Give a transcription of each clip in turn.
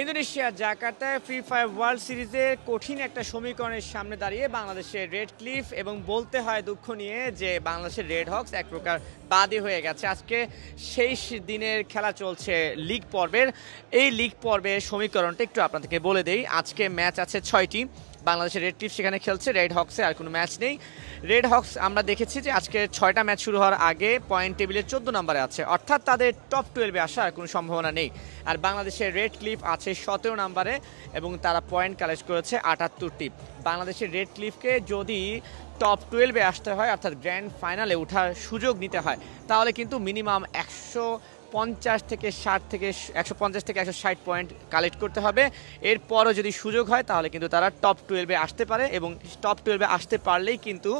ইন্দোনেশিয়ার জাকার্তায় free fire world সিরিজের কঠিন একটা সমীকরণের সামনে দাঁড়িয়ে বাংলাদেশের রেড ক্লিফ এবং বলতে হয় দুঃখ নিয়ে যে বাংলাদেশের রেড হক্স এক প্রকার বাদী হয়ে গেছে। আজকে সেই দিনের খেলা চলছে লিগ পর্বের। এই লিগ পর্বের সমীকরণটা একটু আপনাদেরকে বলে দেই। আজকে ম্যাচ আছে 6টি। বাংলাদেশের রেড ক্লিফ সেখানে খেলছে, রেড হক্সে আর কোনো ম্যাচ নেই। রেড হক্স আমরা দেখেছি যে আজকে 6টা ম্যাচ শুরু হওয়ার আগে পয়েন্ট টেবিলে 14 নম্বরে আছে, অর্থাৎ তাদের টপ 12-এ আসার কোনো সম্ভাবনা নেই। আর বাংলাদেশের রেড ক্লিফ আছে 17 নম্বরে এবং তারা পয়েন্ট কালেক্ট করেছে 78টি। বাংলাদেশের রেড ক্লিফকে যদি টপ 12-এ আসতে হয়, অর্থাৎ গ্র্যান্ড ফাইনালে ওঠার সুযোগ নিতে হয়, তাহলে কিন্তু মিনিমাম 150 থেকে 160 পয়েন্ট কালেক্ট করতে হবে। এরপরও যদি সুযোগ হয় তাহলে কিন্তু তারা টপ 12-এ আসতে পারে এবং টপ 12-এ আসতে পারলেই কিন্তু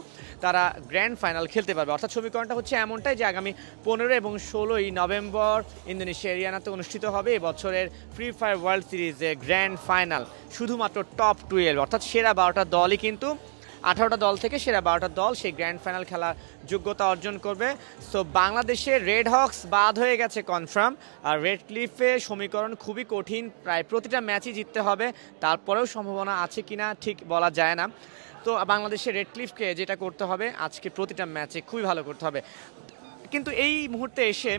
তারা গ্র্যান্ড ফাইনাল খেলতে পারবে। অর্থাৎ সমীকরণটা হচ্ছে এমনটাই যে আগামী 15 এবং 16 নভেম্বর ইন্দোনেশিয়া এরিয়ানাতে অনুষ্ঠিত হবে এবছরের ফ্রি ফায়ার ওয়ার্ল্ড সিরিজে গ্র্যান্ড ফাইনাল। শুধুমাত্র টপ 12 অর্থাৎ সেরা 12টা দলই কিন্তু 18টা দল থেকে সেরা 12টা দল সেই গ্র্যান্ড ফাইনাল খেলার যোগ্যতা অর্জন করবে। সো বাংলাদেশের রেড হক্স বাদ হয়ে গেছে কনফার্ম। আর রেড ক্লিফে সমীকরণ খুবই কঠিন, প্রায় প্রতিটা ম্যাচই জিততে হবে, তারপরেও সম্ভাবনা আছে কিনা ঠিক বলা যায় না। তো বাংলাদেশের রেড ক্লিফকে যেটা করতে হবে আজকে প্রতিটা ম্যাচে খুবই ভালো করতে হবে। কিন্তু এই মুহূর্তে এসে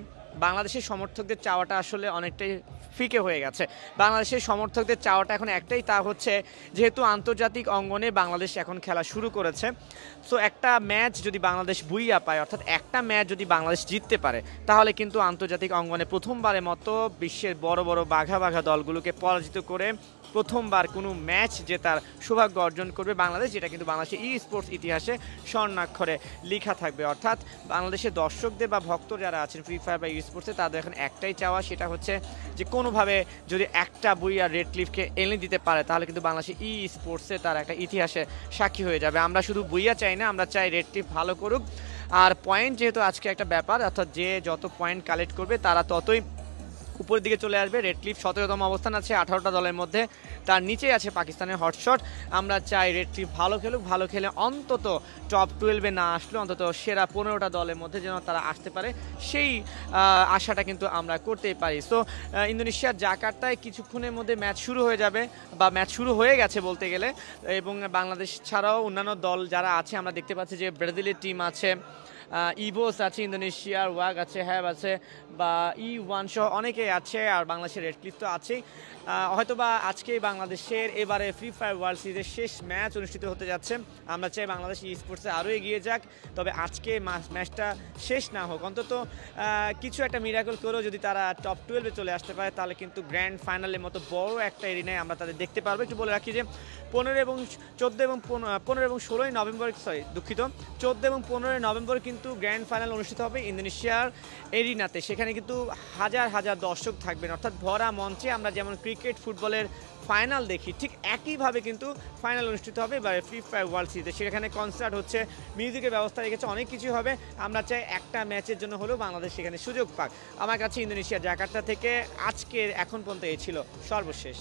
বাংলাদেশের সমর্থকদের চাওয়াটা আসলে অনেকটাই ফিকে হয়ে গেছে। বাংলাদেশের সমর্থকদের চাওয়াটা এখন একটাই, তা হচ্ছে যেহেতু আন্তর্জাতিক অঙ্গনে বাংলাদেশ এখন খেলা শুরু করেছে, সো একটা ম্যাচ যদি বাংলাদেশ বুইয়া পায়, অর্থাৎ একটা ম্যাচ যদি বাংলাদেশ জিততে পারে, তাহলে কিন্তু আন্তর্জাতিক অঙ্গনে প্রথমবারের মতো বিশ্বের বড় বড় বাঘা বাঘা দলগুলোকে পরাজিত করে প্রথমবার কোনো ম্যাচ জেতার সৌভাগ্য অর্জন করবে বাংলাদেশ, যেটা কিন্তু বাংলাদেশের ই স্পোর্টস ইতিহাসে স্বর্ণাক্ষরে লেখা থাকবে। অর্থাৎ বাংলাদেশের দর্শকদের বা ভক্ত যারা আছেন ফ্রি ফায়ার বা ই স্পোর্টসে, তাদের এখন একটাই চাওয়া, সেটা হচ্ছে যে কোনোভাবে যদি একটা বই আর রেড ক্লিফকে এনে দিতে পারে, তাহলে কিন্তু বাংলাদেশের ই স্পোর্টসে তার একটা ইতিহাসে সাক্ষী হয়ে যাবে। আমরা শুধু বইয়া চাই না, আমরা চাই রেড ক্লিফ ভালো করুক। আর পয়েন্ট যেহেতু আজকে একটা ব্যাপার, অর্থাৎ যে যত পয়েন্ট কালেক্ট করবে তারা ততই উপরের দিকে চলে আসবে। রেড ক্লিফ 17তম অবস্থান আছে 18টা দলের মধ্যে, তার নিচেই আছে পাকিস্তানের হটশট। আমরা চাই রেড ক্লিফ ভালো খেলুক, ভালো খেলে অন্তত টপ 12-এ না আসলে অন্তত সেরা 15টা দলের মধ্যে যেন তারা আসতে পারে, সেই আশাটা কিন্তু আমরা করতেই পারি। সো ইন্দোনেশিয়ার জাকার্তায় কিছুক্ষণের মধ্যে ম্যাচ শুরু হয়ে যাবে, বা ম্যাচ শুরু হয়ে গেছে বলতে গেলে। এবং বাংলাদেশ ছাড়াও অন্যান্য দল যারা আছে আমরা দেখতে পাচ্ছি যে ব্রাজিলের টিম আছে, ইভোস আছে, ইন্দোনেশিয়ার ওয়াগ আছে, হ্যাব আছে, বা ই1 সহ অনেকেই আছে, আর বাংলাদেশের রেড ক্লিফ তো আছেই। হয়তোবা আজকেই বাংলাদেশের এবারে ফ্রি ফায়ার ওয়ার্ল্ড সিরিজের শেষ ম্যাচ অনুষ্ঠিত হতে যাচ্ছে। আমরা চাই বাংলাদেশ ই স্পোর্টসে আরও এগিয়ে যাক, তবে আজকে ম্যাচটা শেষ না হোক, অন্তত কিছু একটা মিরাকল করেও যদি তারা টপ 12-এ চলে আসতে পারে, তাহলে কিন্তু গ্র্যান্ড ফাইনালের মতো বড় একটা এরিনায় আমরা তাদের দেখতে পারবো। একটু বলে রাখি যে 15 এবং 16 নভেম্বর, দুঃখিত, 14 এবং 15 নভেম্বর কিন্তু গ্র্যান্ড ফাইনাল অনুষ্ঠিত হবে ইন্দোনেশিয়ার এরিনাতে। সেখানে কিন্তু হাজার হাজার দর্শক থাকবেন, অর্থাৎ ভরা মঞ্চে আমরা যেমন ক্রিকেট ফুটবলের ফাইনাল দেখি, ঠিক একইভাবে কিন্তু ফাইনাল অনুষ্ঠিত হবে এবারে ফ্রি ফায়ার ওয়ার্ল্ড সিরিজে। সেখানে কনসার্ট হচ্ছে, মিউজিকের ব্যবস্থা রেখেছে, অনেক কিছু হবে। আমরা চাই একটা ম্যাচের জন্য হলেও বাংলাদেশ সেখানে সুযোগ পাক। আমার কাছে ইন্দোনেশিয়া জাকার্তা থেকে আজকের এখন পর্যন্ত এই ছিল সর্বশেষ।